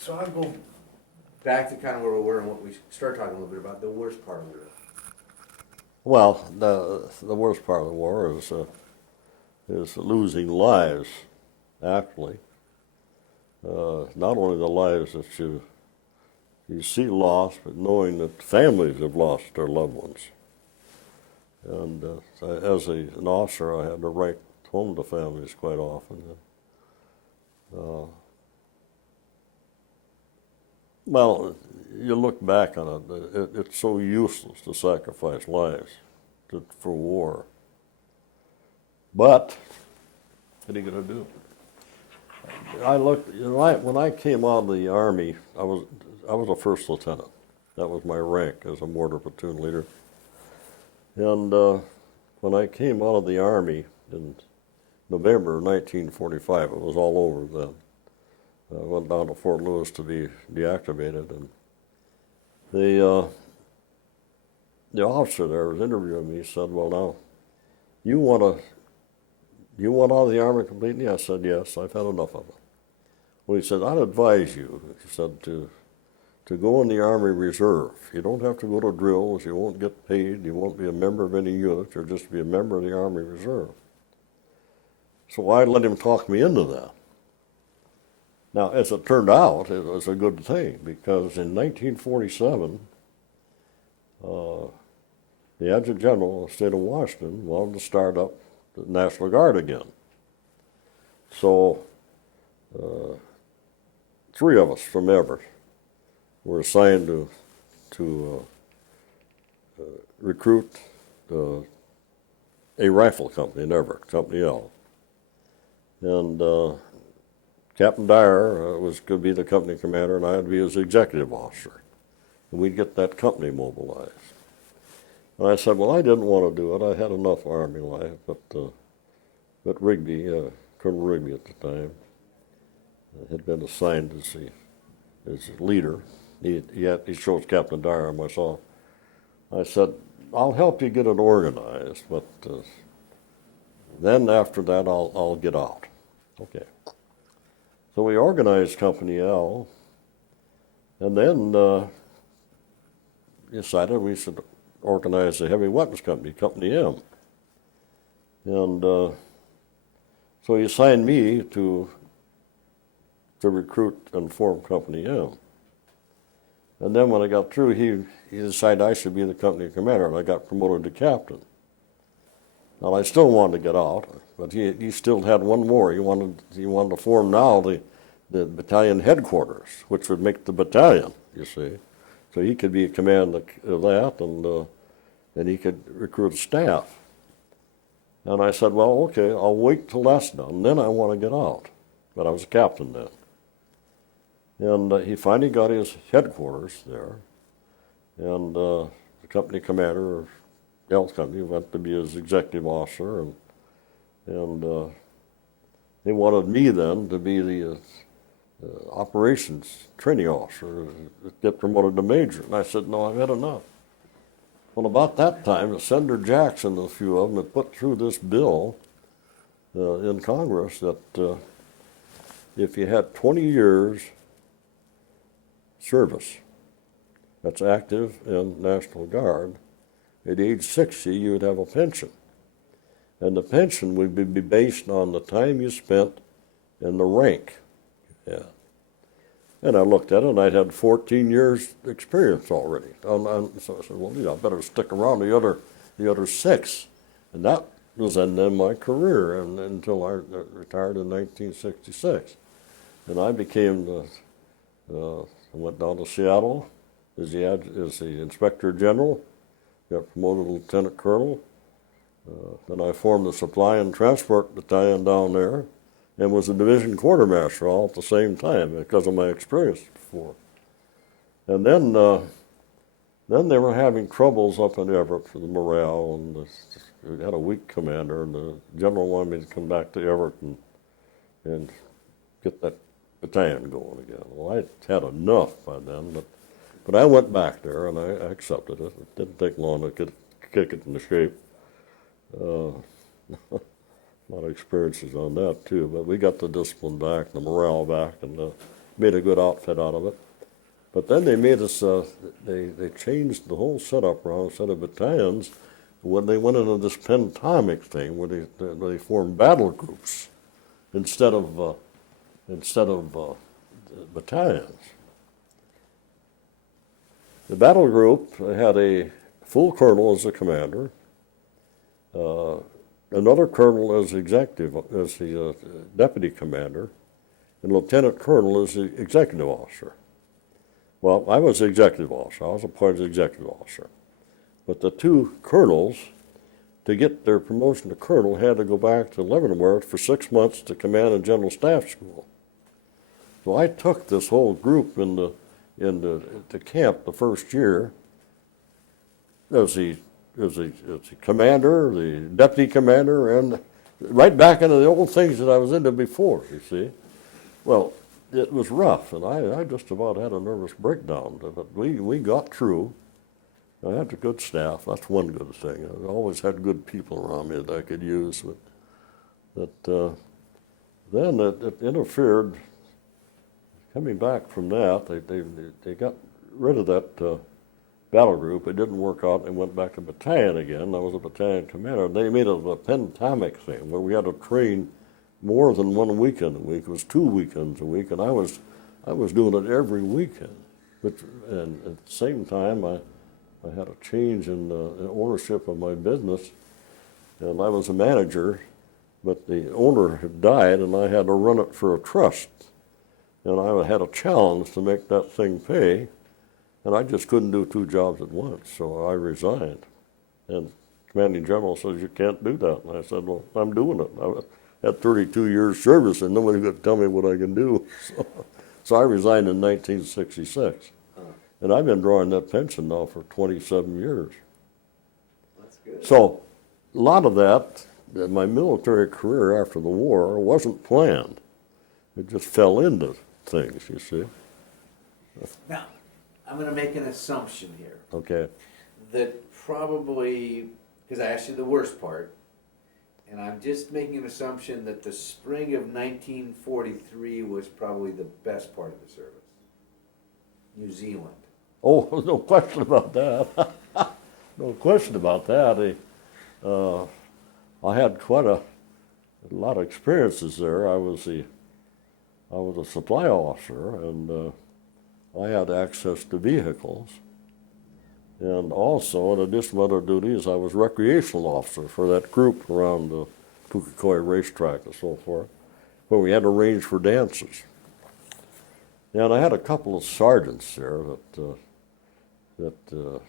So I'll go back to kind of where we were and what we started talking a little bit about, the worst part of it. Well, the worst part of the war is losing lives, actually. Not only the lives that you see lost, but knowing that families have lost their loved ones. And as an officer, I had to write home to families quite often. Well, you look back on it, it's so useless to sacrifice lives for war. But what are you going to do? I looked, when I came out of the Army, I was a first lieutenant. That was my rank as a mortar platoon leader. And when I came out of the Army in November 1945, it was all over then. I went down to Fort Lewis to be deactivated, and the officer there was interviewing me. Said, "Well, now, you want out of the Army completely?" I said, "Yes, I've had enough of it." Well, he said, "I'd advise you," he said, to go in the Army Reserve. You don't have to go to drills. You won't get paid. You won't be a member of any unit. You'll just be a member of the Army Reserve." So I let him talk me into that. Now, as it turned out, it was a good thing, because in 1947, the Adjutant General of the state of Washington wanted to start up the National Guard again. So 3 of us from Everett were assigned to recruit a rifle company in Everett, Company L. And Captain Dyer was going to be the company commander, and I'd be his executive officer. And we'd get that company mobilized. And I said, well, I didn't want to do it. I had enough Army life, but Rigby, Colonel Rigby at the time, had been assigned as leader. He chose Captain Dyer and myself. I said, I'll help you get it organized, but then after that I'll get out. Okay. So we organized Company L, and then decided we should organize the Heavy Weapons Company, Company M. And so he assigned me to recruit and form Company M. And then when I got through, he decided I should be the company commander, and I got promoted to captain. Now, I still wanted to get out, but he still had one more. He wanted to form now the battalion headquarters, which would make the battalion, you see. So he could be in command of that, and he could recruit staff. And I said, well, okay, I'll wait till that's done, then I want to get out. But I was a captain then. And he finally got his headquarters there, and the company commander of L Company went to be his executive officer, and they wanted me then to be the operations training officer, get promoted to major. And I said, no, I've had enough. Well, about that time, Senator Jackson and a few of them had put through this bill in Congress that if you had 20 years service, that's active in National Guard, at age 60 you would have a pension. And the pension would be based on the time you spent in the rank. Yeah. And I looked at it, and I'd had 14 years experience already. So I said, well, I better stick around the other 6. And that was the end of my career until I retired in 1966. And I became I went down to Seattle as the Inspector General, got promoted to Lieutenant Colonel. Then I formed the Supply and Transport Battalion down there, and was a division quartermaster all at the same time because of my experience before. And then they were having troubles up in Everett for the morale, and we had a weak commander, and the general wanted me to come back to Everett and get that battalion going again. Well, I had enough by then, but I went back there, and I accepted it. It didn't take long to kick it into shape. A lot of experiences on that too, but we got the discipline back, the morale back, and made a good outfit out of it. But then they made us, they changed the whole setup around. Instead of battalions, when they went into this pentomic thing where they formed battle groups instead of battalions. The battle group had a full colonel as the commander, another colonel as the deputy commander, and lieutenant colonel as the executive officer. Well, I was the executive officer. I was appointed executive officer. But the two colonels, to get their promotion to colonel, had to go back to Leavenworth for 6 months to command and general staff school. So I took this whole group into camp the first year as the commander, the deputy commander, and right back into the old things that I was into before, you see. Well, it was rough, and I just about had a nervous breakdown, but we got through. I had a good staff. That's one good thing. I always had good people around me that I could use, but then it interfered. Coming back from that, they got rid of that battle group. It didn't work out, and they went back to battalion again. I was a battalion commander. They made it a pentomic thing where we had to train more than 1 weekend a week. It was 2 weekends a week, and I was doing it every weekend. And at the same time, I had a change in ownership of my business, and I was a manager, but the owner had died, and I had to run it for a trust. And I had a challenge to make that thing pay, and I just couldn't do 2 jobs at once, so I resigned. And the commanding general says, "You can't do that." And I said, "Well, I'm doing it. I had 32 years service, and nobody could tell me what I can do." So I resigned in 1966. And I've been drawing that pension now for 27 years. That's good. So a lot of that, my military career after the war, wasn't planned. It just fell into things, you see. Now, I'm going to make an assumption here. Okay. That probably, because I asked you the worst part, and I'm just making an assumption that the spring of 1943 was probably the best part of the service. New Zealand. Oh, no question about that. No question about that. I had quite a lot of experiences there. I was a supply officer, and I had access to vehicles. And also, in addition to other duties, I was recreational officer for that group around the Tuskegee racetrack and so forth, where we had to arrange for dances. And I had a couple of sergeants there that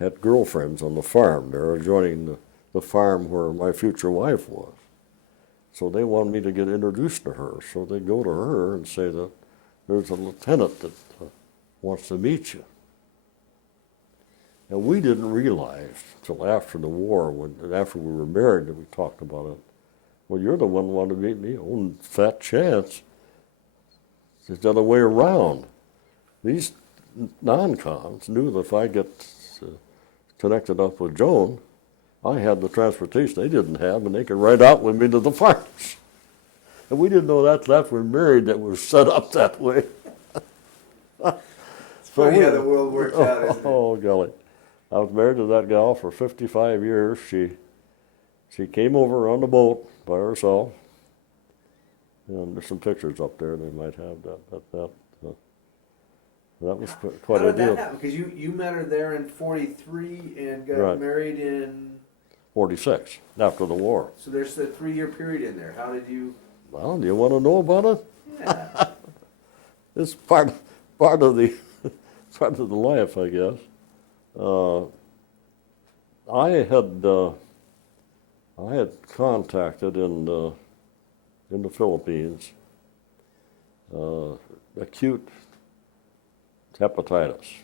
had girlfriends on the farm. They were joining the farm where my future wife was. So they wanted me to get introduced to her. So they go to her and say that there's a lieutenant that wants to meet you. And we didn't realize until after the war, after we were married, that we talked about it. Well, you're the one who wanted to meet me. Oh, fat chance. It's the other way around. These non-cons knew that if I get connected up with Joan, I had the transportation they didn't have, and they could ride out with me to the farms. And we didn't know that after we were married that was set up that way. It's funny how the world works out, isn't it? Oh, golly. I was married to that gal for 55 years. She came over on the boat by herself. And there's some pictures up there. They might have that. That was quite How a did deal. that happen? Because you met her there in 43 and got Right. married in... 46, after the war. So there's a 3-year period in there. How did you... Well, do you want to know about it? Yeah. It's part of the part of the life, I guess. I had contacted in the Philippines acute hepatitis,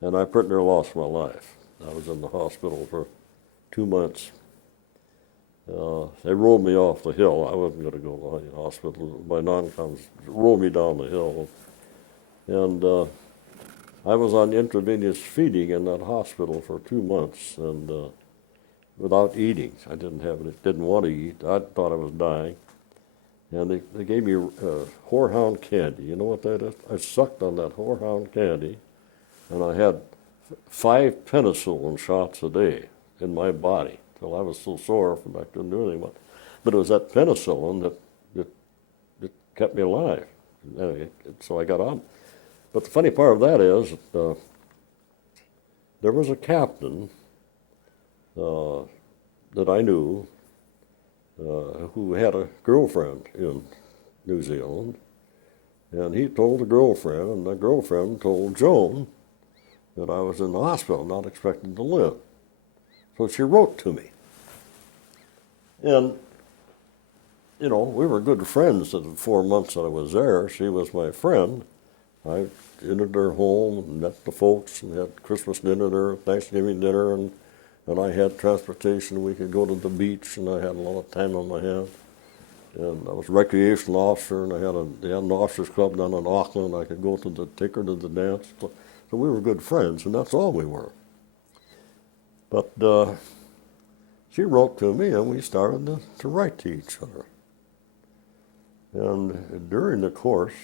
and I pretty near lost my life. I was in the hospital for 2 months. They rolled me off the hill. I wasn't going to go to the hospital. My non-coms rolled me down the hill. And I was on intravenous feeding in that hospital for 2 months, and without eating. I didn't want to eat. I thought I was dying. and they gave me whorehound candy. You know what that is? I sucked on that whorehound candy, and I had 5 penicillin shots a day in my body till I was so sore from I couldn't do anything. But it was that penicillin that kept me alive. Anyway, so I got on. But the funny part of that is there was a captain that I knew who had a girlfriend in New Zealand, and he told the girlfriend, and the girlfriend told Joan that I was in the hospital, not expected to live. So she wrote to me. And, you know, we were good friends the 4 months that I was there. She was my friend. I entered her home and met the folks and had Christmas dinner there, Thanksgiving dinner, and I had transportation. We could go to the beach, and I had a lot of time on my hands. And I was a recreational officer, and they had an officers club down in Auckland. I could go to take her to the dance. So we were good friends, and that's all we were. But she wrote to me, and we started to write to each other. And during the course,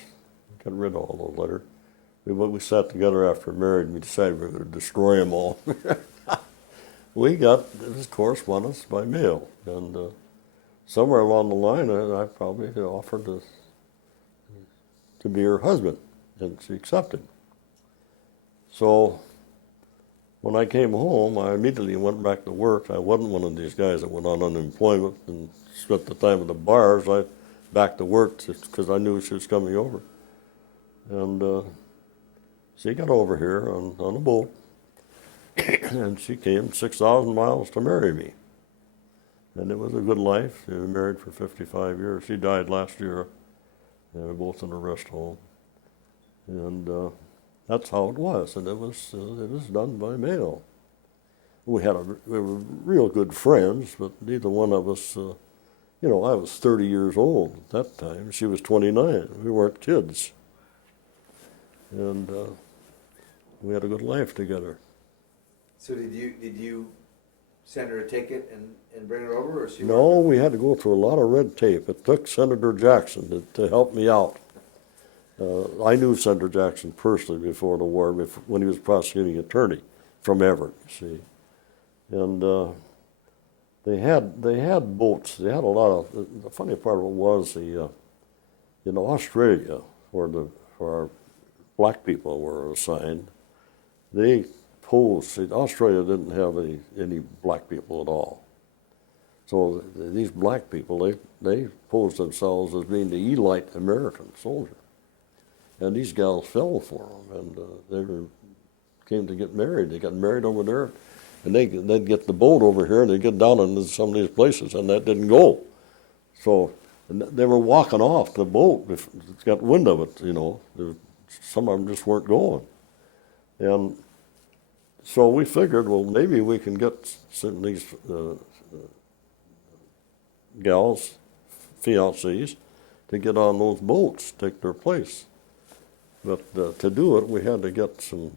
I got rid of all those letters. We sat together after married, and we decided we were going to destroy them all. We got this correspondence by mail, and somewhere along the line, I probably offered to be her husband, and she accepted. So when I came home, I immediately went back to work. I wasn't one of these guys that went on unemployment and spent the time at the bars. I back to work because I knew she was coming over. And she got over here on a boat, and she came 6,000 miles to marry me. And it was a good life. We were married for 55 years. She died last year, and we were both in a rest home. And that's how it was, and it was done by mail. We were real good friends, but neither one of us, you know, I was 30 years old at that time. She was 29. We weren't kids. And we had a good life together. So did you send her a ticket and bring her over, or she? No, we had to go through a lot of red tape. It took Senator Jackson to help me out. I knew Senator Jackson personally before the war, when he was prosecuting attorney from Everett, you see. And they had boats. They had a lot of. The funny part of it was in Australia, where our black people were assigned, they posed. Australia didn't have any black people at all. So these black people, they posed themselves as being the elite American soldier. And these gals fell for them, and they came to get married. They got married over there, and they'd get the boat over here, and they'd get down into some of these places, and that didn't go. So they were walking off the boat. It got wind of it, you know. Some of them just weren't going. And so we figured, well, maybe we can get some of these gals, fiancés, to get on those boats, take their place. But to do it, we had to get some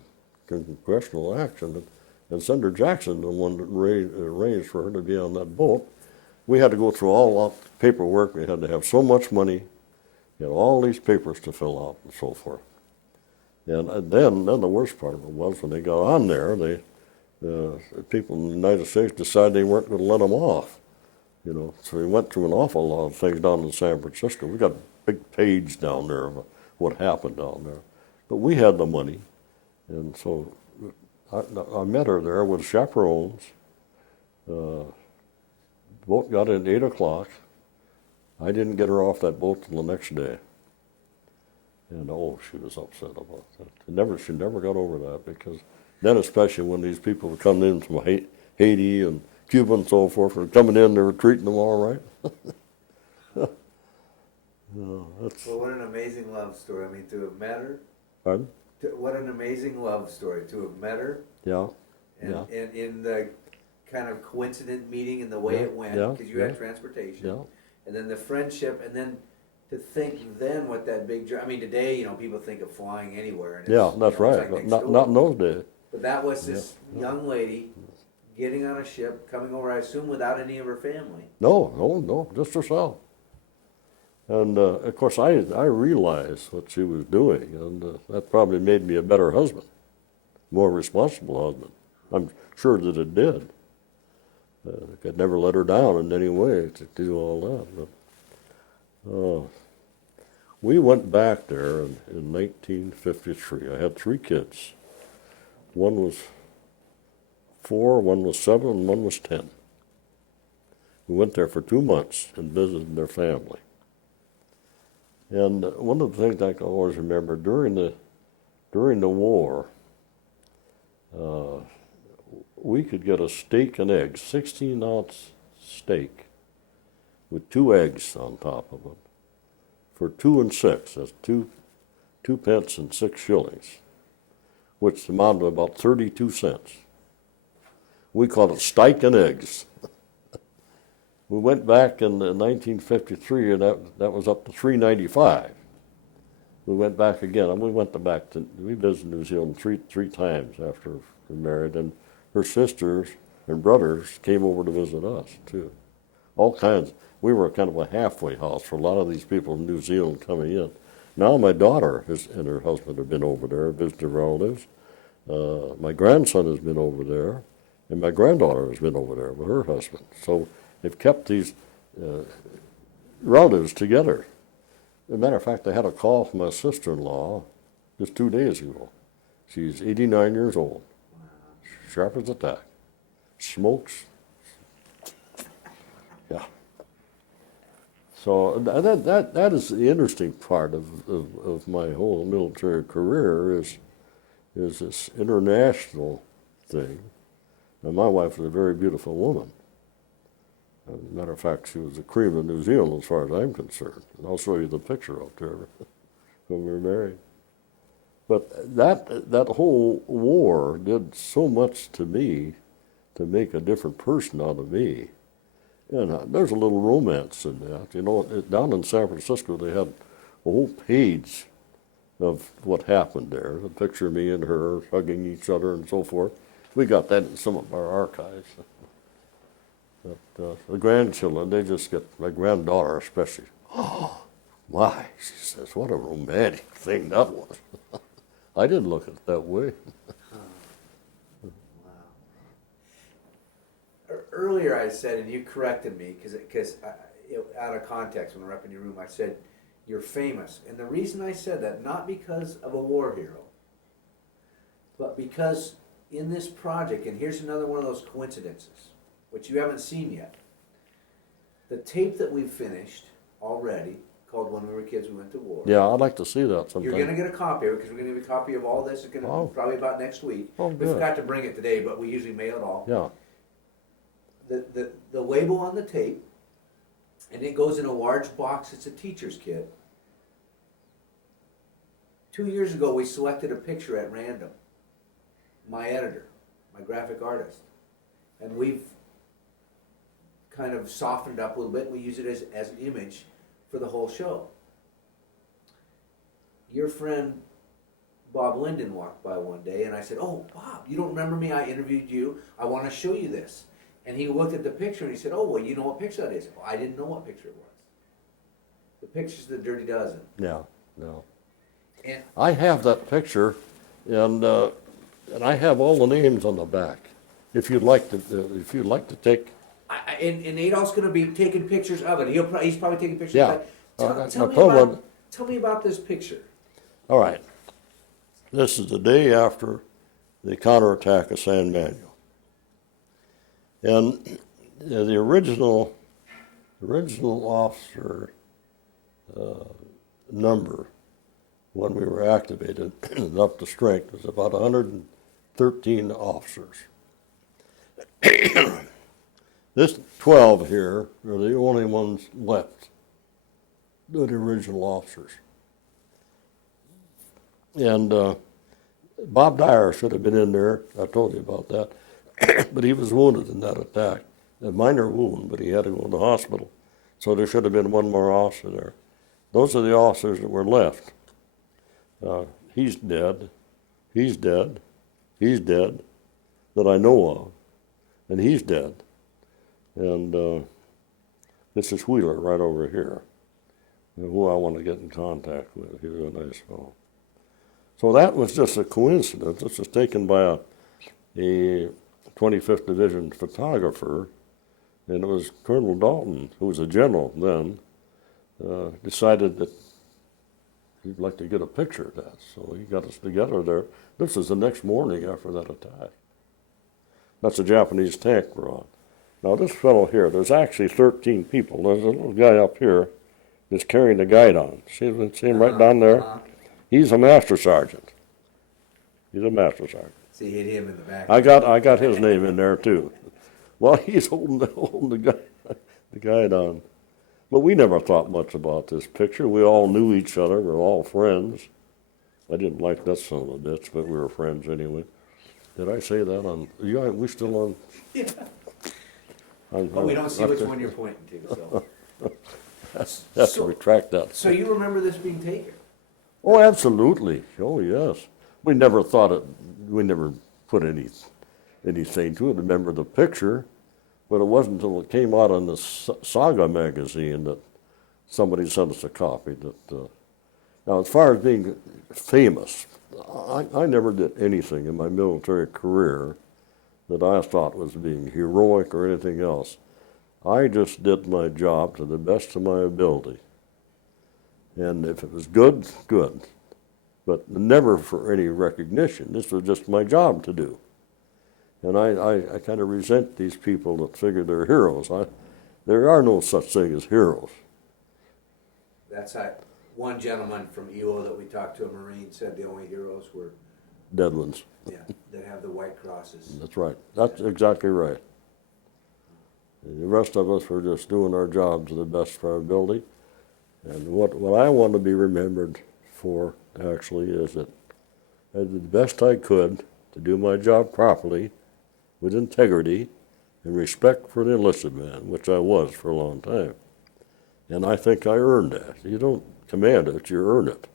congressional action. And Senator Jackson, the one that arranged for her to be on that boat, we had to go through all that paperwork. We had to have so much money, you know, all these papers to fill out and so forth. And then the worst part of it was when they got on there, people in the United States decided they weren't going to let them off. You know, so we went through an awful lot of things down in San Francisco. We got a big page down there of what happened down there. But we had the money, and so I met her there with chaperones. Boat got in at 8 o'clock. I didn't get her off that boat till the next day. And she was upset about that. She never got over that, because then, especially when these people were coming in from Haiti and Cuba and so forth, were coming in, they were treating them all right. Well, what an amazing love story. I mean, to have met her. Pardon? What an amazing love story. To have met her. Yeah. And in the kind of coincident meeting and the way it went, because you had transportation. Yeah. And then the friendship, and then to think then what that big journey. I mean, today, you know, people think of flying anywhere. And that's right. But not in those days. But that was this young lady getting on a ship, coming over, I assume, without any of her family. No, just herself. And of course, I realized what she was doing, and that probably made me a better husband, more responsible husband. I'm sure that it did. I could never let her down in any way to do all that. But, we went back there in 1953. I had 3 kids. One was 4, one was 7, and one was 10. We went there for 2 months and visited their family. And one of the things I can always remember, during the war, we could get a steak and eggs, 16-ounce steak with 2 eggs on top of it for 2 and 6. That's 2 pence and 6 shillings, which amounted to about 32 cents. We called it steak and eggs. We went back in 1953, and that was up to $3.95. We went back again, and we visited New Zealand three times after we married, and her sisters and brothers came over to visit us too. All kinds. We were kind of a halfway house for a lot of these people in New Zealand coming in. Now my daughter and her husband have been over there, visited relatives. My grandson has been over there, and my granddaughter has been over there with her husband. So they've kept these relatives together. As a matter of fact, I had a call from my sister-in-law just 2 days ago. She's 89 years old, sharp as a tack, smokes. Yeah. So that is the interesting part of my whole military career is this international thing. And my wife is a very beautiful woman. As a matter of fact, she was the cream of New Zealand as far as I'm concerned. And I'll show you the picture up there when we were married. But that whole war did so much to me to make a different person out of me. And there's a little romance in that. You know, down in San Francisco, they had a whole page of what happened there. A picture of me and her hugging each other and so forth. We got that in some of our archives. But the grandchildren, they just get, my granddaughter especially, oh, my, she says, what a romantic thing that was. I didn't look at it that way. Earlier I said, and you corrected me, because out of context, when we were up in your room, I said, you're famous. And the reason I said that, not because of a war hero, but because in this project, and here's another one of those coincidences, which you haven't seen yet, the tape that we've finished already, called When We Were Kids, We Went to War. Yeah, I'd like to see that sometime. You're going to get a copy of it, because we're going to give you a copy of all this. It's going to probably about next week. Oh, we good. forgot to bring it today, but we usually mail it all. Yeah. The label on the tape, and it goes in a large box. It's a teacher's kit. 2 years ago, we selected a picture at random. My editor, my graphic artist, and we've kind of softened it up a little bit, and we use it as an image for the whole show. Your friend Bob Linden walked by one day, and I said, "Oh, Bob, you don't remember me? I interviewed you. I want to show you this." And he looked at the picture and he said, "Oh, well, you know what picture that is?" Well, I didn't know what picture it was. The picture's The Dirty Dozen. Yeah, no. And I have that picture, and I have all the names on the back. If you'd like to take. and Adolph's going to be taking pictures of it. He's probably taking pictures. Yeah. Of it. Tell me about this picture. All right. This is the day after the counterattack of San Manuel. And the original officer number when we were activated and up to strength was about 113 officers. This 12 here are the only ones left, the original officers. And Bob Dyer should have been in there. I told you about that. But he was wounded in that attack. A minor wound, but he had to go to the hospital. So there should have been one more officer there. Those are the officers that were left. He's dead. He's dead. He's dead, that I know of. And he's dead. And this is Wheeler right over here. who I want to get in contact with. He's a nice fellow. So that was just a coincidence. This was taken by a 25th Division photographer, and it was Colonel Dalton, who was a general then, decided that he'd like to get a picture of that. So he got us together there. This was the next morning after that attack. That's a Japanese tank we're on. Now this fellow here, there's actually 13 people. There's a little guy up here that's carrying the guidon. See him right down there? He's a master sergeant. He's a master sergeant. So you hit him in the back. I got his name in there too. Well, he's holding the guidon. But we never thought much about this picture. We all knew each other. We were all friends. I didn't like that son of a bitch, but we were friends anyway. Did I say that on? Yeah, we still on? Yeah. Well, we don't see which one you're pointing to, so. Have to retract that. So you remember this being taken? Oh, absolutely. Oh, yes. We never thought it. We never put anything to it. Remember the picture, but it wasn't until it came out on the Saga magazine that somebody sent us a copy. Now, as far as being famous, I never did anything in my military career that I thought was being heroic or anything else. I just did my job to the best of my ability. And if it was good, good. But never for any recognition. This was just my job to do. And I kind of resent these people that figure they're heroes. There are no such thing as heroes. That's one gentleman from Iwo that we talked to, a Marine, said the only heroes were Dead ones. Yeah, that have the white crosses. That's right. That's exactly right. The rest of us were just doing our job to the best of our ability. And what I want to be remembered for, actually, is that I did the best I could to do my job properly, with integrity, and respect for the enlisted man, which I was for a long time. And I think I earned that. You don't command it, you earn it.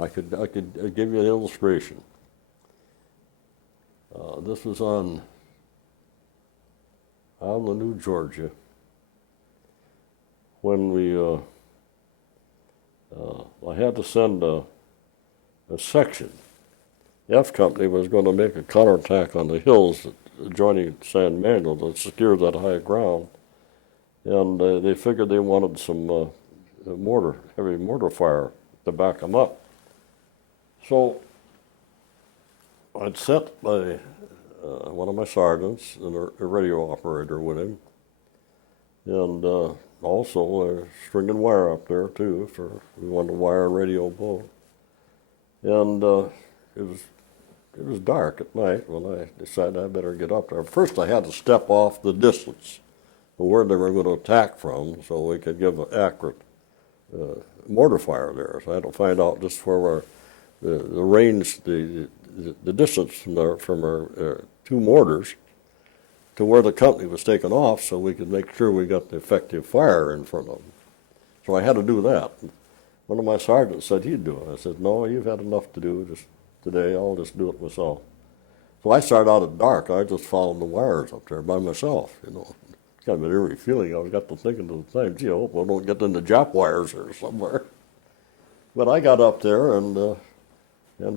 I could give you an illustration. This was on New Georgia, when I had to send a section. The F Company was going to make a counterattack on the hills adjoining San Manuel to secure that high ground, and they figured they wanted some heavy mortar fire to back them up. So I'd sent one of my sergeants and a radio operator with him, and also a string and wire up there too, for we wanted to wire a radio both. And it was dark at night when I decided I better get up there. First I had to step off the distance of where they were going to attack from so we could give an accurate mortar fire there. So I had to find out just where the range, the distance from our two mortars to where the company was taken off, so we could make sure we got the effective fire in front of them. So I had to do that. One of my sergeants said he'd do it. I said, no, you've had enough to do just today. I'll just do it myself. So I started out at dark. I just followed the wires up there by myself, you know. It's kind of an eerie feeling. I got to thinking at the time, gee, I hope I don't get into Jap wires or somewhere. But I got up there and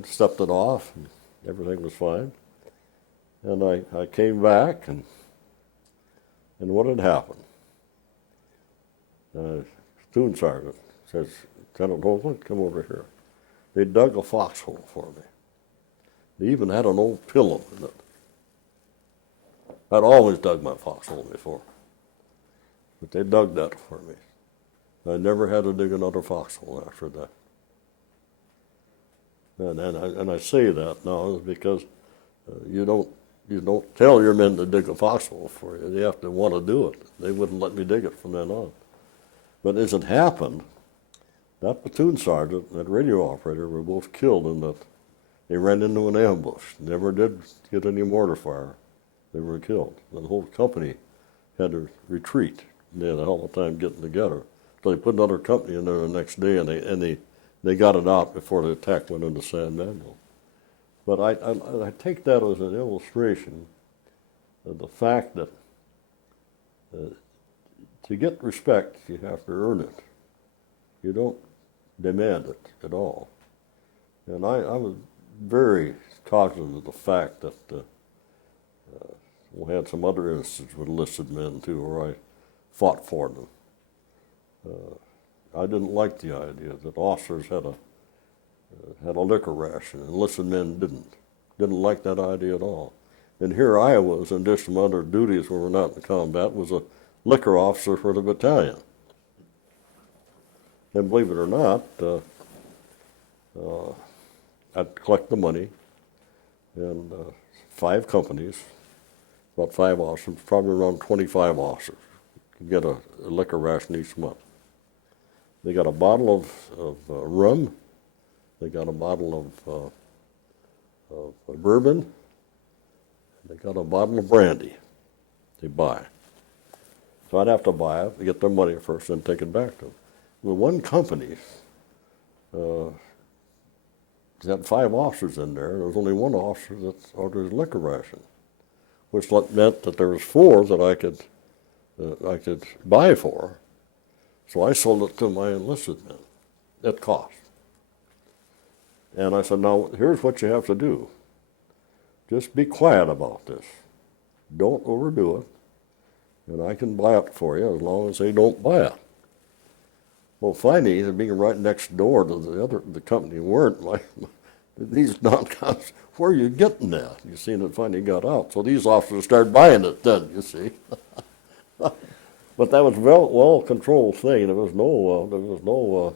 stepped it off, and everything was fine. And I came back, and what had happened? Platoon sergeant says, Lieutenant Hoagland, come over here. They dug a foxhole for me. They even had an old pillow in it. I'd always dug my foxhole before, but they dug that for me. I never had to dig another foxhole after that. And I say that now because you don't tell your men to dig a foxhole for you. They have to want to do it. They wouldn't let me dig it from then on. But as it happened, that platoon sergeant and that radio operator were both killed in that they ran into an ambush. Never did get any mortar fire. They were killed. The whole company had to retreat. They had a hell of a time getting together. So they put another company in there the next day, and they got it out before the attack went into San Manuel. But I take that as an illustration of the fact that to get respect, you have to earn it. You don't demand it at all. And I was very cognizant of the fact that we had some other instances with enlisted men too, where I fought for them. I didn't like the idea that officers had a liquor ration, and enlisted men didn't like that idea at all. And here I was, in addition to other duties when we were not in combat, was a liquor officer for the battalion. And believe it or not, I'd collect the money, and 5 companies, about 5 officers, probably around 25 officers, could get a liquor ration each month. They got a bottle of rum, they got a bottle of bourbon, they got a bottle of brandy they buy. So I'd have to buy it, get their money first, and take it back to them. With one company, they had 5 officers in there. There was only 1 officer that ordered his liquor ration, which meant that there was 4 that I could buy for. So I sold it to my enlisted men at cost. And I said, now here's what you have to do. Just be quiet about this. Don't overdo it, and I can buy it for you as long as they don't buy it. Well, finally, they're being right next door to the company weren't. These non-coms, where are you getting that? You see, and it finally got out. So these officers started buying it then, you see. But that was a well-controlled thing. There was no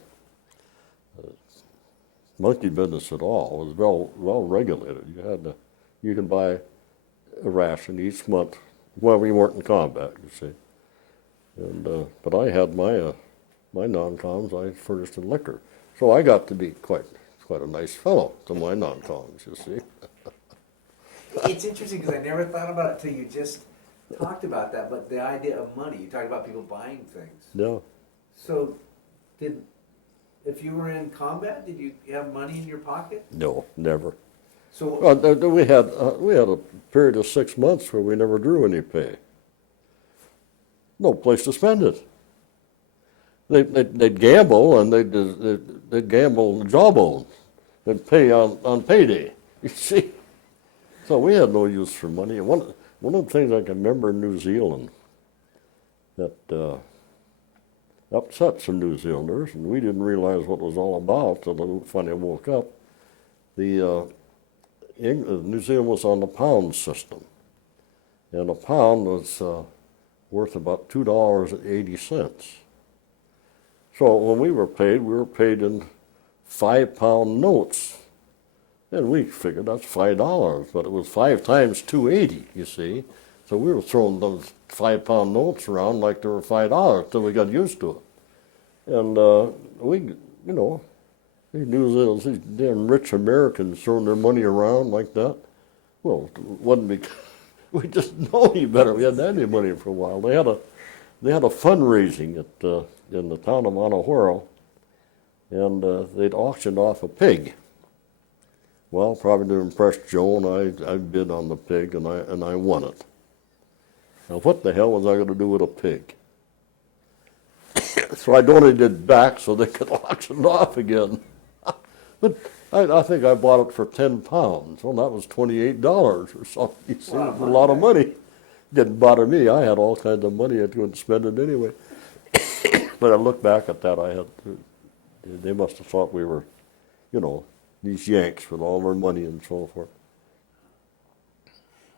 monkey business at all. It was well regulated. You could buy a ration each month. Well, we weren't in combat, you see. And but I had my non-coms. I furnished in liquor, so I got to be quite a nice fellow to my non-coms, you see. It's interesting because I never thought about it till you just talked about that. But the idea of money, you talked about people buying things. Yeah. So, if you were in combat, did you have money in your pocket? No, never. So we had a period of 6 months where we never drew any pay. No place to spend it. They'd gamble, and they'd gamble jawbones and pay on payday. You see, so we had no use for money. One of the things I can remember in New Zealand that upset some New Zealanders, and we didn't realize what it was all about until finally woke up. New Zealand was on the pound system, and a pound was worth about $2.80. So when we were paid in 5-pound notes, and we figured that's $5, but it was 5 times $2.80, you see. So we were throwing those 5-pound notes around like they were $5 till we got used to it. And these New Zealanders, these damn rich Americans throwing their money around like that. Well, it wasn't because we didn't know any better. We hadn't had any money for a while. They had a fundraising in the town of Anahuero, and they'd auctioned off a pig. Well, probably to impress Joe, and I bid on the pig, and I won it. Now, what the hell was I going to do with a pig? So I donated it back so they could auction it off again. But I think I bought it for 10 pounds. Well, that was $28 or something. You see, it was a lot of money. Didn't bother me. I had all kinds of money. I couldn't spend it anyway. But I look back at that, they must have thought we were, these Yanks with all their money and so forth.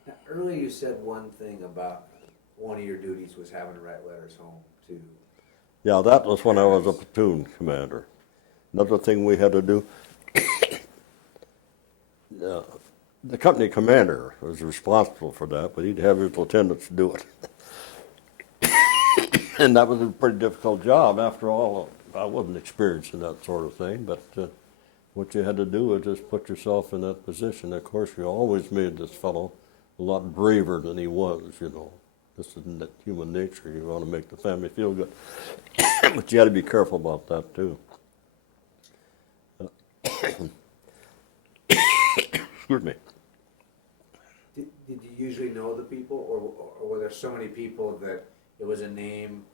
Now, earlier you said one thing about one of your duties was having to write letters home to. Yeah, that was when I was a platoon commander. Another thing we had to do, the company commander was responsible for that, but he'd have his lieutenants do it. And that was a pretty difficult job. After all, I wasn't experienced in that sort of thing, but what you had to do was just put yourself in that position. Of course, you always made this fellow a lot braver than he was, This isn't human nature. You want to make the family feel good. But you got to be careful about that, too. Excuse me. Did you usually know the people, or were there so many people that it was a name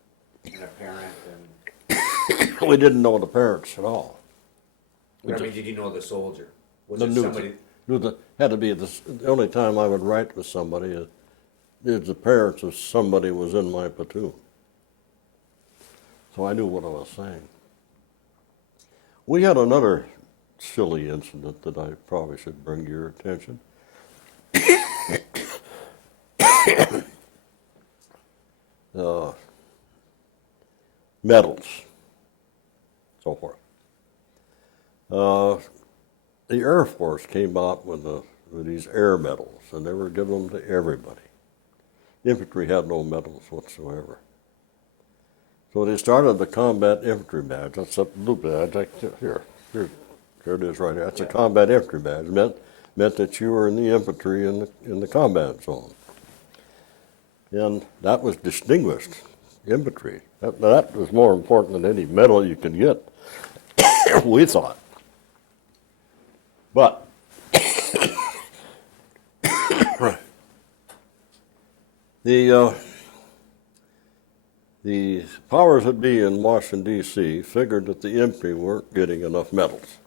and a parent and? we didn't know the parents at all. We But I just mean, did you know the soldier? Was knew it somebody? had to be the only time I would write with somebody is the parents of somebody was in my platoon. So I knew what I was saying. We had another silly incident that I probably should bring to your attention. Medals, so forth. The Air Force came out with these air medals, and they were giving them to everybody. The infantry had no medals whatsoever. So they started the combat infantry badge. That's a blue badge. Here it is right here. That's a combat infantry badge. Meant that you were in the infantry in the combat zone. And that was distinguished infantry. That was more important than any medal you could get, we thought. But the powers that be in Washington, D.C. figured that the infantry weren't getting enough medals.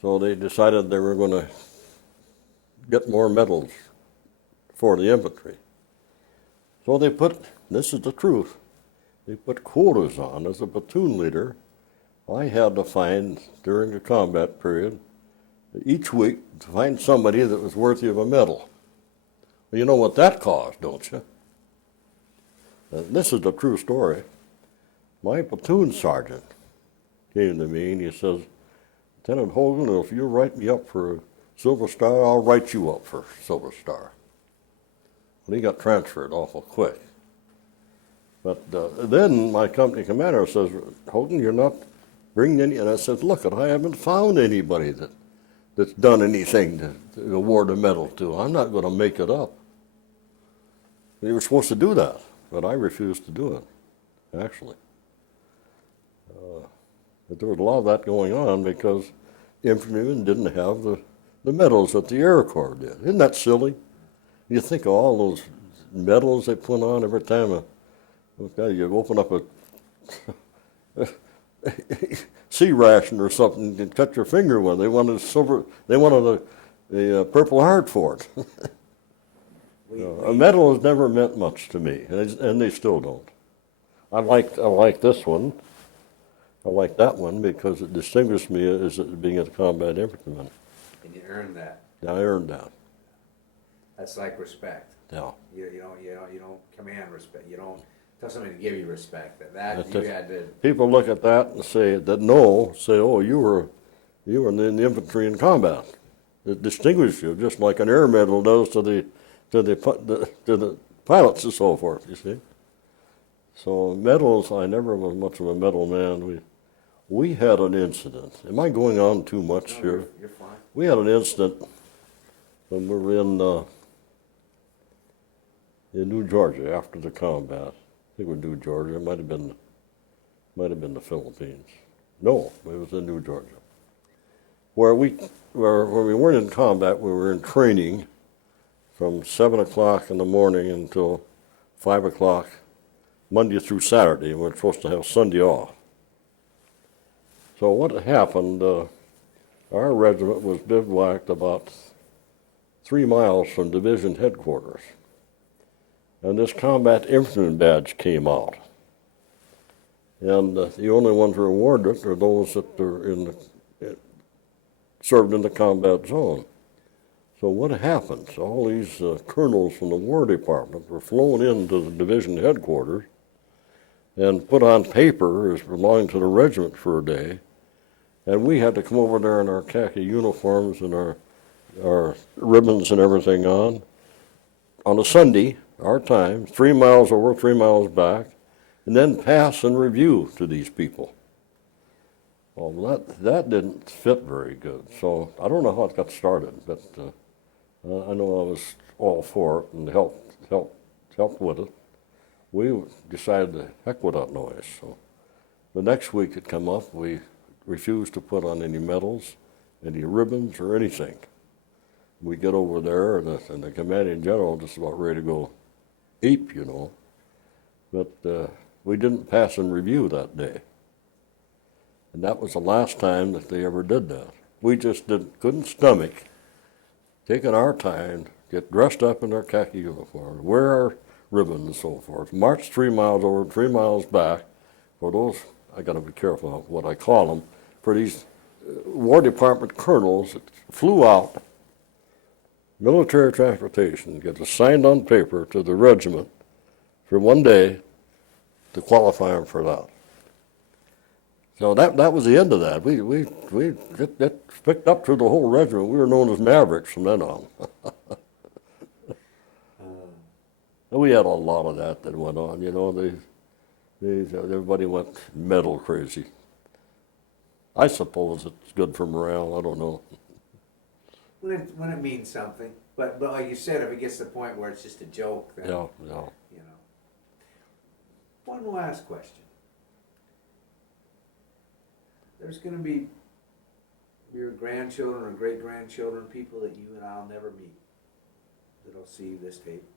So they decided they were going to get more medals for the infantry. So they put, this is the truth, they put quotas on. As a platoon leader, I had to find, during the combat period, each week to find somebody that was worthy of a medal. Well, you know what that cost, don't you? This is the true story. My platoon sergeant came to me and he says, Lieutenant Hoagland, if you write me up for a Silver Star, I'll write you up for Silver Star. And he got transferred awful quick. But then my company commander says, Hoagland, you're not bringing any, and I said, look, I haven't found anybody that's done anything to award a medal to. I'm not going to make it up. You were supposed to do that, but I refused to do it, actually. But there was a lot of that going on because infantrymen didn't have the medals that the Air Corps did. Isn't that silly? You think of all those medals they put on every time you open up a sea ration or something and cut your finger with. They wanted silver. They wanted the Purple Heart for it. A medal has never meant much to me, and they still don't. I like this one. I like that one because it distinguished me as being a combat infantryman. And you earned that. I earned that. That's like respect. Yeah. You don't command respect. You don't tell somebody to give you respect. That you had to. People look at that and say, oh, you were in the infantry in combat. It distinguishes you, just like an air medal does to the pilots and so forth. You see. So medals, I never was much of a medal man. We had an incident. Am I going on too much here? You're fine. We had an incident when we were in New Georgia after the combat. I think it was New Georgia. It might have been the Philippines. No, it was in New Georgia. Where we weren't in combat, we were in training from 7 o'clock in the morning until 5 o'clock Monday through Saturday, and we're supposed to have Sunday off. So what happened, our regiment was bivouacked about 3 miles from division headquarters. And this combat infantryman badge came out. And the only ones who were awarded are those that are served in the combat zone. So what happened? All these colonels from the War Department were flown into the division headquarters and put on paper as belonging to the regiment for a day. And we had to come over there in our khaki uniforms and our ribbons and everything on a Sunday, our time, 3 miles over, 3 miles back, and then pass and review to these people. Well, that didn't fit very good. So I don't know how it got started, but I know I was all for it and helped with it. We decided to heck with that noise. So the next week it come up, we refused to put on any medals, any ribbons, or anything. We get over there, and the commanding general just about ready to go ape, you know. But we didn't pass in review that day. And that was the last time that they ever did that. We just couldn't stomach taking our time, get dressed up in our khaki uniform, wear our ribbon and so forth, march 3 miles over, 3 miles back for those, I got to be careful of what I call them, for these War Department colonels that flew out, military transportation, get assigned on paper to the regiment for 1 day to qualify them for that. So that was the end of that. It picked up through the whole regiment. We were known as Mavericks from then on. We had a lot of that went on, you know. Everybody went medal crazy. I suppose it's good for morale. I don't know. When it means something, but like you said, if it gets to the point where it's just a joke, then Yeah. you know. One last question. There's going to be your grandchildren or great-grandchildren, people that you and I'll never meet, that'll see this tape,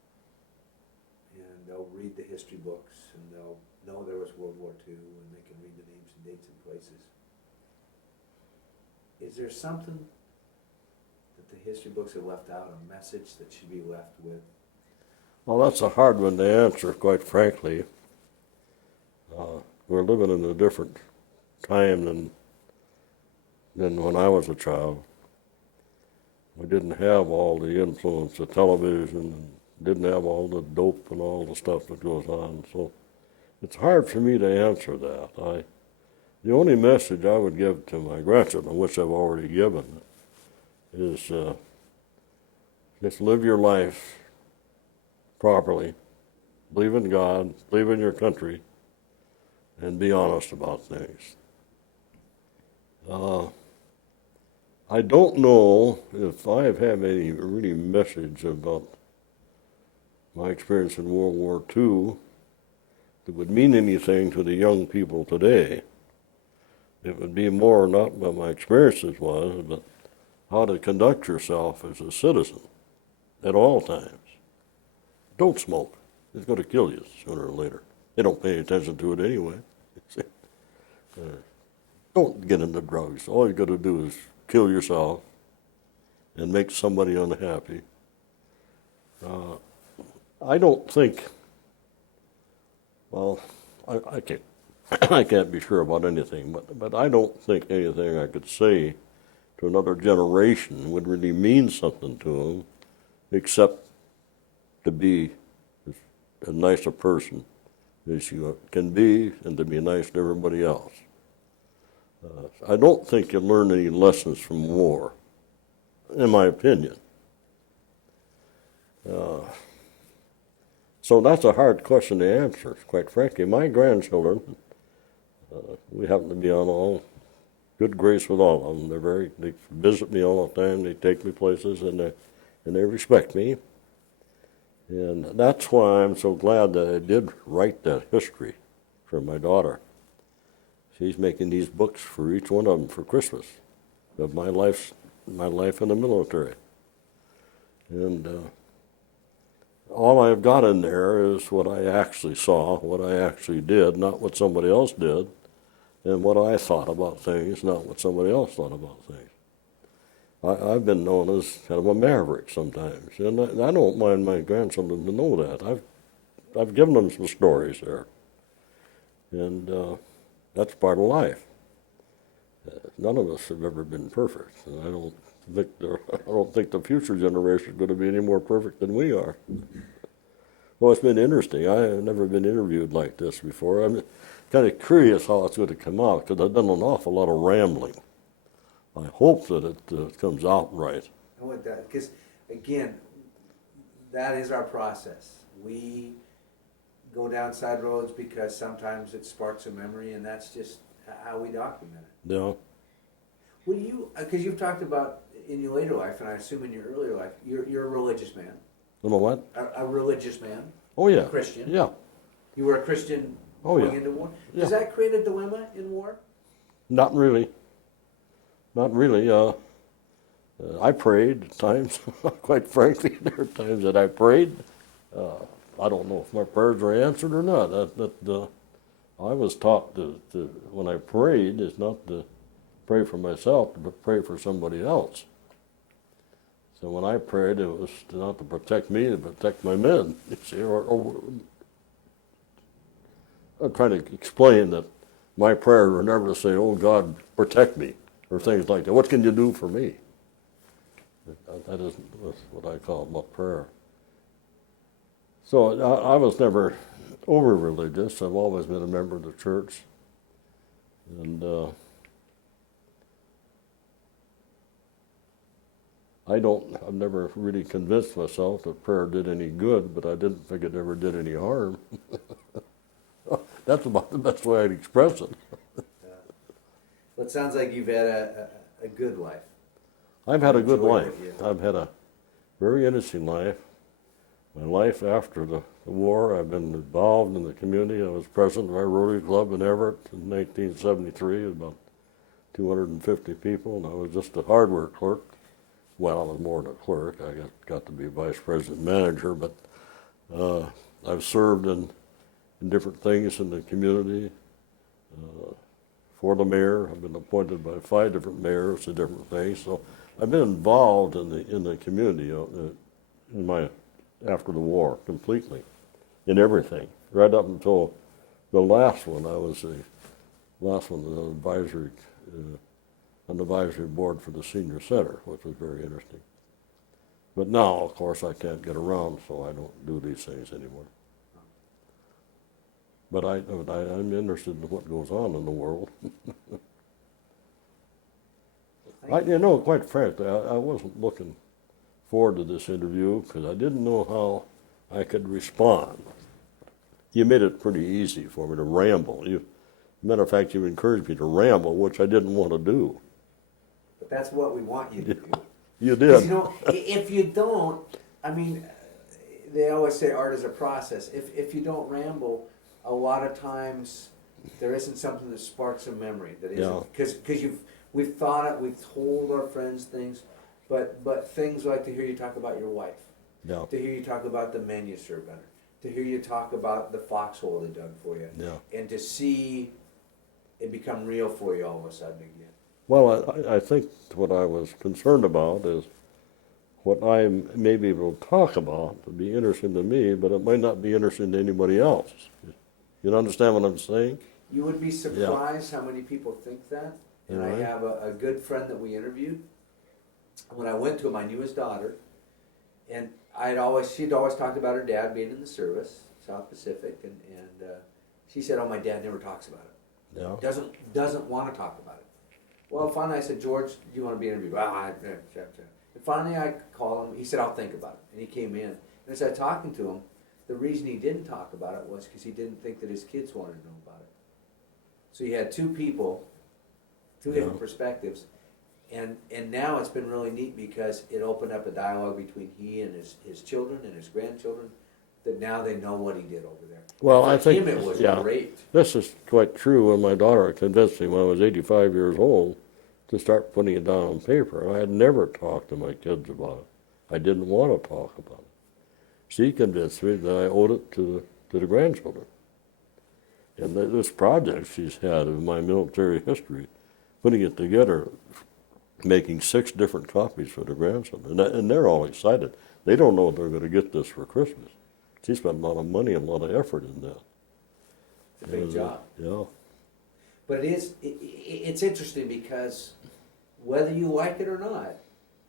and they'll read the history books, and they'll know there was World War II, and they can read the names and dates and places. Is there something that the history books have left out, a message that should be left with? Well, that's a hard one to answer, quite frankly. We're living in a different time than when I was a child. We didn't have all the influence of television, and didn't have all the dope and all the stuff that goes on. So it's hard for me to answer that. The only message I would give to my grandchildren, which I've already given, is just live your life properly, believe in God, believe in your country, and be honest about things. I don't know if I have any really message about my experience in World War II that would mean anything to the young people today. It would be more not what my experiences was, but how to conduct yourself as a citizen at all times. Don't smoke. It's going to kill you sooner or later. They don't pay attention to it anyway. Don't get into drugs. All you got to do is kill yourself and make somebody unhappy. I don't think, well, I can't I can't be sure about anything, but I don't think anything I could say to another generation would really mean something to them, except to be as nice a person as you can be and to be nice to everybody else. I don't think you learn any lessons from war, in my opinion. So that's a hard question to answer, quite frankly. My grandchildren, we happen to be on all good grace with all of them. They visit me all the time. They take me places, and they respect me. And that's why I'm so glad that I did write that history for my daughter. She's making these books for each one of them for Christmas of my life in the military. And all I've got in there is what I actually saw, what I actually did, not what somebody else did, and what I thought about things, not what somebody else thought about things. I've been known as kind of a maverick sometimes, and I don't mind my grandchildren to know that. I've given them some stories there, and that's part of life. None of us have ever been perfect, and I don't think the future generation is going to be any more perfect than we are. Well, it's been interesting. I have never been interviewed like this before. I'm kind of curious how it's going to come out, because I've done an awful lot of rambling. I hope that it comes out right. Because, again, that is our process. We go down side roads because sometimes it sparks a memory, and that's just how we document it. Yeah. Because you've talked about in your later life, and I assume in your earlier life, you're a religious man. You know what? A religious man. Oh, yeah. A Christian. Yeah. You were a Christian going into war? Yeah. Does that create a dilemma in war? Not really. Not really. I prayed at times, quite frankly. There are times that I prayed. I don't know if my prayers were answered or not. I was taught when I prayed, is not to pray for myself, but pray for somebody else. So when I prayed, it was not to protect me, to protect my men. You see, or I'm trying to explain that my prayers were never to say, "Oh God, protect me," or things like that. What can you do for me? That isn't what I call my prayer. So I was never over religious. I've always been a member of the church, and I've never really convinced myself that prayer did any good, but I didn't think it ever did any harm. That's about the best way I'd express it. Well, it sounds like you've had a good life. I've had a good Enjoyed life. it, yeah. I've had a very interesting life. My life after the war, I've been involved in the community. I was president of our Rotary Club in Everett in 1973, about 250 people, and I was just a hardware clerk. Well, I was more than a clerk. I got to be vice president manager, but I've served in different things in the community. For the mayor, I've been appointed by 5 different mayors to different things. So I've been involved in the community after the war completely, in everything, right up until the last one. I was the last one, the advisory on the advisory board for the senior center, which was very interesting. But now, of course, I can't get around, so I don't do these things anymore. But I'm interested in what goes on in the world. Quite frankly, I wasn't looking forward to this interview because I didn't know how I could respond. You made it pretty easy for me to ramble. Matter of fact, you encouraged me to ramble, which I didn't want to do. But that's what we want you to do. You did. If you don't, I mean, they always say art is a process. If you don't ramble, a lot of times there isn't something that sparks a memory that isn't, because we've thought it, we've told our friends things, but things like to hear you talk about your wife, to hear you talk about the men you served under, to hear you talk about the foxhole they dug for you, and to see it become real for you all of a sudden again. Well, I think what I was concerned about is what I may be able to talk about would be interesting to me, but it might not be interesting to anybody else. You understand what I'm saying? You would be surprised how many people think that. And I have a good friend that we interviewed. When I went to him, I knew his daughter, and she'd always talked about her dad being in the service, South Pacific, and she said, "Oh, my dad never talks about it. Yeah. Doesn't want to talk about it." Well, finally I said, "George, do you want to be interviewed?" Well, and finally I called him. He said, "I'll think about it." And he came in. And as I started talking to him, the reason he didn't talk about it was because he didn't think that his kids wanted to know about it. So he had 2 people, 2 different perspectives. And now it's been really neat because it opened up a dialogue between he and his children and his grandchildren, that now they know what he did over there. Well, and for I think him it was great. This is quite true. When my daughter convinced me when I was 85 years old to start putting it down on paper, I had never talked to my kids about it. I didn't want to talk about it. She convinced me that I owed it to the grandchildren. And this project she's had of my military history, putting it together, making 6 different copies for the grandchildren, and they're all excited. They don't know they're going to get this for Christmas. She spent a lot of money and a lot of effort in that. It's a big job. Yeah. But it's interesting because whether you like it or not,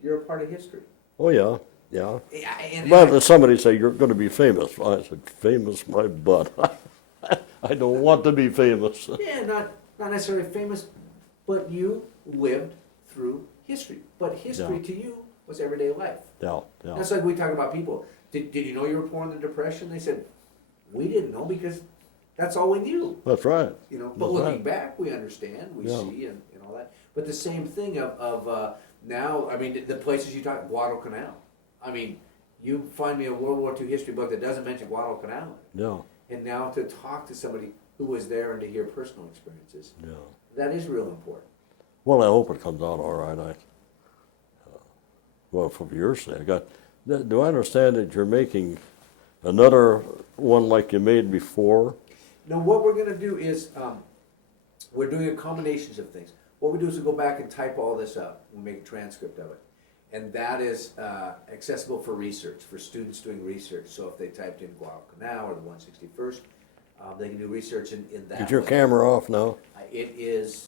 you're a part of history. Oh, yeah. Yeah. And Well, somebody say, "You're going to be famous." I said, "Famous my butt." I don't want to be famous. Yeah, not necessarily famous, but you lived through history. But history to you was everyday life. Yeah. That's like we talk about people. Did you know you were born in the Depression? They said, we didn't know because that's all we knew. That's right. But looking back, we understand, we see, and all that. But the same thing of now, I mean, the places you talk, Guadalcanal. I mean, you find me a World War II history book that doesn't mention Guadalcanal. Yeah. And now to talk to somebody who was there and to hear personal experiences, that is real important. Well, I hope it comes out all right. Well, for your sake, do I understand that you're making another one like you made before? No, what we're gonna do is, we're doing a combination of things. What we do is we go back and type all this up, we make a transcript of it. And that is accessible for research, for students doing research. So if they typed in Guadalcanal or the 161st, they can do research in that Get your way. camera off now. It is